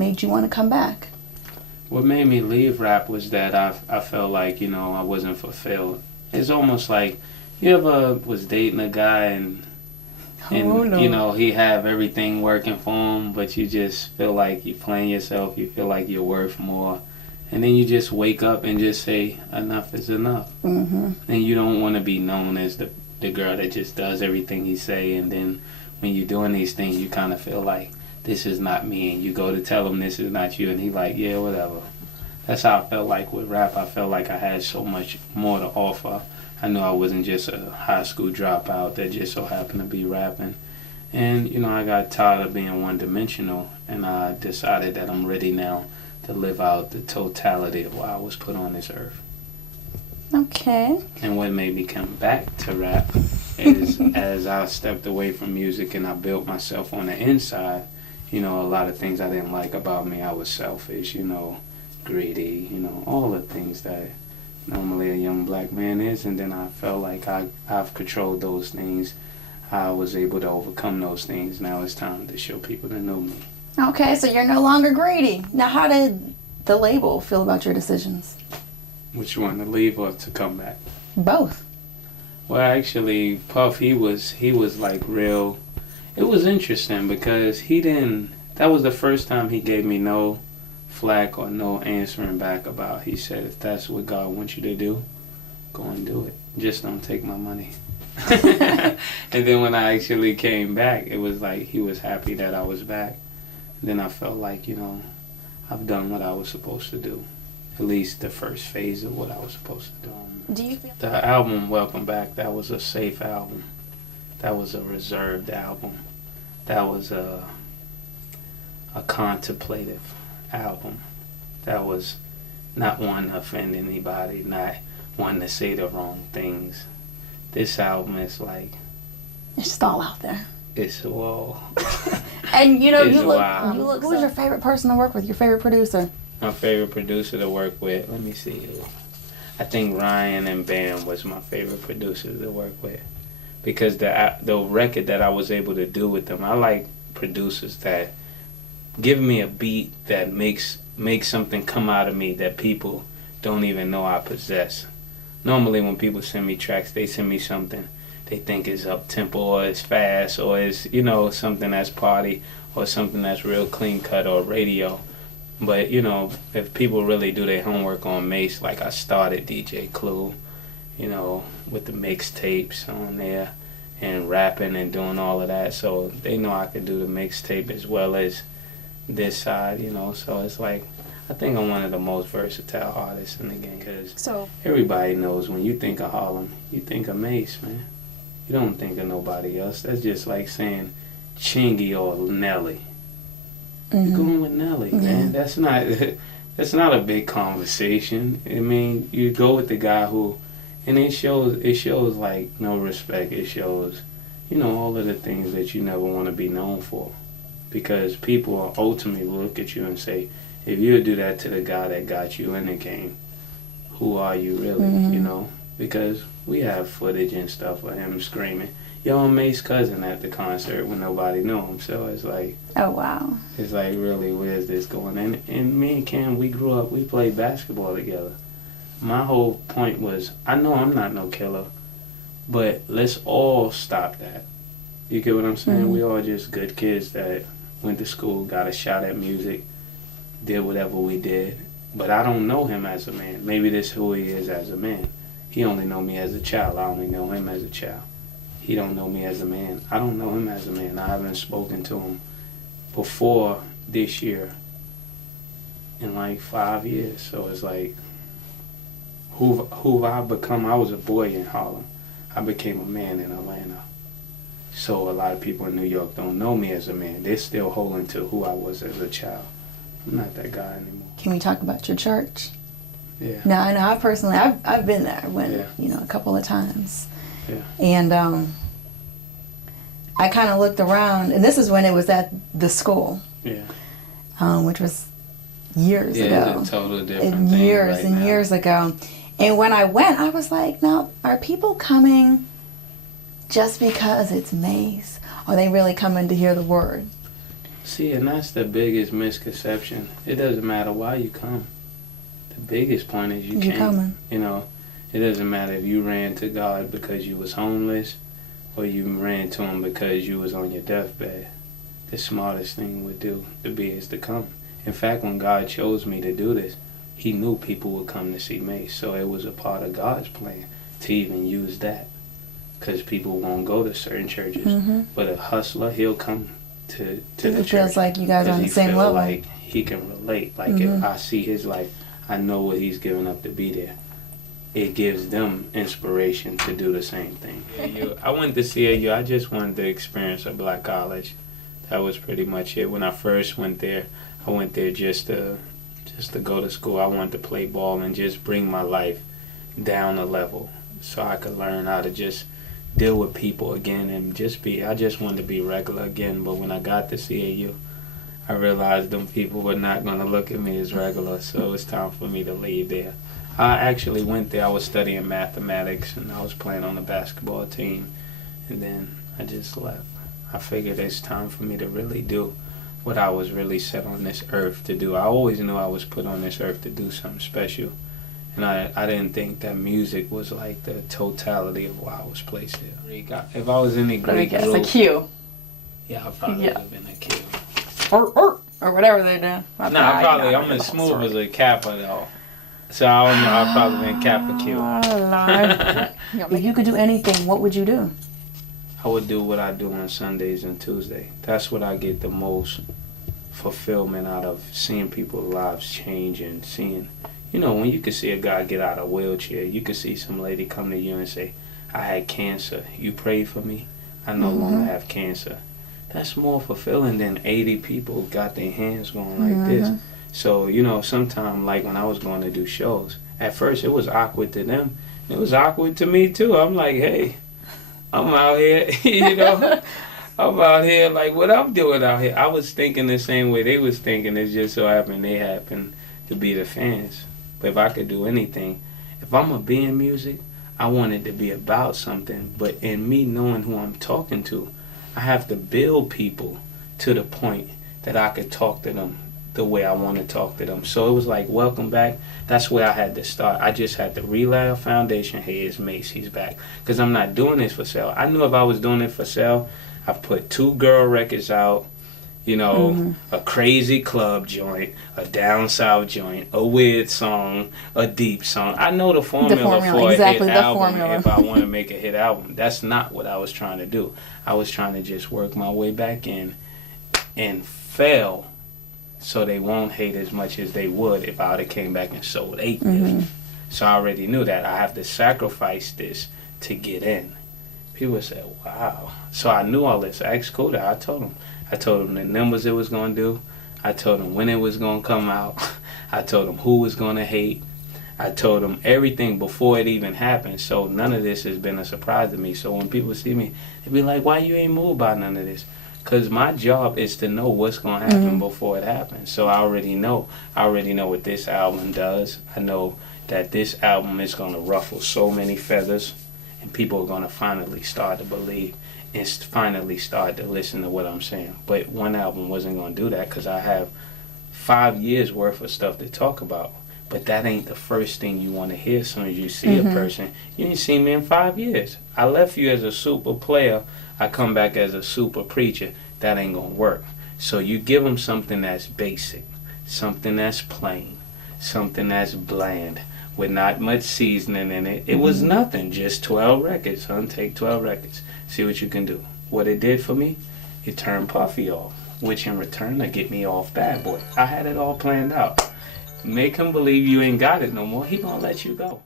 made you want to come back? What made me leave rap was that I felt like, I wasn't fulfilled. It's almost like, you ever was dating a guy and no. he have everything working for him, but you just feel like you're playing yourself, you feel like you're worth more. And then you just wake up and just say, enough is enough. Mm-hmm. And you don't want to be known as the girl that just does everything he say. And then when you're doing these things, you kind of feel like, this is not me. And you go to tell him this is not you. And he like, yeah, whatever. That's how I felt like with rap. I felt like I had so much more to offer. I knew I wasn't just a high school dropout that just so happened to be rapping. And, I got tired of being one-dimensional. And I decided that I'm ready now to live out the totality of why I was put on this earth. Okay. And what made me come back to rap is as I stepped away from music and I built myself on the inside, a lot of things I didn't like about me. I was selfish, greedy, all the things that normally a young black man is. And then I felt like I've controlled those things. I was able to overcome those things. Now it's time to show people that know me. Okay, so you're no longer greedy. Now, how did the label feel about your decisions? Which one, to leave or to come back? Both. Well, actually, Puff, he was like real. It was interesting because that was the first time he gave me no flack or no answering back about. He said, if that's what God wants you to do, go and do it. Just don't take my money. And then when I actually came back, it was like he was happy that I was back. Then I felt like, I've done what I was supposed to do. At least the first phase of what I was supposed to do. Do you feel The album, Welcome Back, that was a safe album. That was a reserved album. That was a contemplative album. That was not one to offend anybody, not one to say the wrong things. This album is like... it's just all out there. It's, well... And you it's look, wild. who was your favorite person to work with, your favorite producer? My favorite producer to work with, let me see who. I think Ryan and Bam was my favorite producers to work with. Because the record that I was able to do with them, I like producers that give me a beat that makes something come out of me that people don't even know I possess. Normally when people send me tracks, they send me something they think is up-tempo or is fast or is, something that's party or something that's real clean-cut or radio. But, if people really do their homework on Mase, like I started DJ Clue, with the mixtapes on there and rapping and doing all of that. So they know I could do the mixtape as well as this side, So it's like, I think I'm one of the most versatile artists in the game. Because everybody knows when you think of Harlem, you think of Mase, man. You don't think of nobody else. That's just like saying Chingy or Nelly. Mm-hmm. You're going with Nelly, man. That's not a big conversation. I mean, you go with the guy who, and it shows like no respect. It shows, all of the things that you never want to be known for, because people will ultimately look at you and say, if you would do that to the guy that got you in the game, who are you really? Mm-hmm. Because we have footage and stuff of him screaming, yo, I'm Mase's cousin at the concert when nobody knew him. So it's like, oh, wow. It's like, really, where's this going? And me and Cam, we grew up, we played basketball together. My whole point was, I know I'm not no killer, but let's all stop that. You get what I'm saying? Mm-hmm. We all just good kids that went to school, got a shot at music, did whatever we did. But I don't know him as a man. Maybe this is who he is as a man. He only know me as a child. I only know him as a child. He don't know me as a man. I don't know him as a man. I haven't spoken to him before this year in like 5 years. So it's like, who I become. I was a boy in Harlem. I became a man in Atlanta. So a lot of people in New York don't know me as a man. They're still holding to who I was as a child. I'm not that guy anymore. Can we talk about your church? Yeah. Now, I know I've been there a couple of times. Yeah. And I kind of looked around, and this is when it was at the school. Yeah. Which was years ago. Yeah, it's a totally different thing years right and now. years ago. And when I went, I was like, now, are people coming just because it's Mase? Are they really coming to hear the word? See, and that's the biggest misconception. It doesn't matter why you come. The biggest point is you You're came. coming. You know, it doesn't matter if you ran to God because you was homeless or you ran to him because you was on your deathbed. The smartest thing to be is to come. In fact, when God chose me to do this, he knew people would come to see Mase. So it was a part of God's plan to even use that. Because people won't go to certain churches. Mm-hmm. But a hustler, he'll come to the church. It feels like you guys are on the same level. Like he can relate. Like if I see his life, I know what he's giving up to be there. It gives them inspiration to do the same thing. I went to CAU. I just wanted to experience a black college. That was pretty much it. When I first went there, I went there just to go to school. I wanted to play ball and just bring my life down a level so I could learn how to just deal with people again and I just wanted to be regular again. But when I got to CAU, I realized them people were not going to look at me as regular, so it was time for me to leave there. I actually went there. I was studying mathematics and I was playing on the basketball team, and then I just left. I figured it's time for me to really do what I was really set on this earth to do. I always knew I was put on this earth to do something special, and I didn't think that music was like the totality of why I was placed here. If I was in the Greek group, a Q. Yeah, I probably would have been a Q. Or whatever they're doing. I'm as smooth as a Kappa though. So I don't know, I've probably been Kappa Q. Oh, Lord. If you could do anything, what would you do? I would do what I do on Sundays and Tuesdays. That's what I get the most fulfillment out of, seeing people's lives change and seeing, when you could see a guy get out of a wheelchair, you could see some lady come to you and say, I had cancer. You prayed for me. I no longer have cancer. That's more fulfilling than 80 people got their hands going like this. So, sometimes, like when I was going to do shows, at first it was awkward to them. It was awkward to me, too. I'm like, hey, I'm out here, I'm out here like what I'm doing out here. I was thinking the same way they was thinking. It just so happened they happen to be the fans. But if I could do anything, if I'm going to be in music, I want it to be about something. But in me knowing who I'm talking to, I have to build people to the point that I could talk to them the way I want to talk to them. So it was like, welcome back. That's where I had to start. I just had to relay a foundation. Hey, it's Mase. He's back. Because I'm not doing this for sale. I knew if I was doing it for sale, I've put 2 girl records out, a crazy club joint, a down south joint, a weird song, a deep song. I know the formula for exactly, a hit album if I want to make a hit album. That's not what I was trying to do. I was trying to just work my way back in and fail so they won't hate as much as they would if I would have came back and sold 8 million. So I already knew that I have to sacrifice this to get in. People said, wow. So I knew all this. I asked Koda. I told him. I told him the numbers it was going to do. I told him when it was going to come out. I told him who was going to hate. I told him everything before it even happened. So none of this has been a surprise to me. So when people see me, they be like, why you ain't moved by none of this? Because my job is to know what's going to happen before it happens. So I already know. I already know what this album does. I know that this album is going to ruffle so many feathers, and people are going to finally start to believe and finally start to listen to what I'm saying. But one album wasn't going to do that because I have 5 years worth of stuff to talk about. But that ain't the first thing you want to hear as soon as you see a person. You ain't seen me in 5 years. I left you as a super player. I come back as a super preacher. That ain't going to work. So you give them something that's basic, something that's plain, something that's bland, with not much seasoning in it. It was nothing, just 12 records, son. Take 12 records. See what you can do. What it did for me, it turned Puffy off, which in return to get me off Badboy. I had it all planned out. Make him believe you ain't got it no more. He gonna let you go.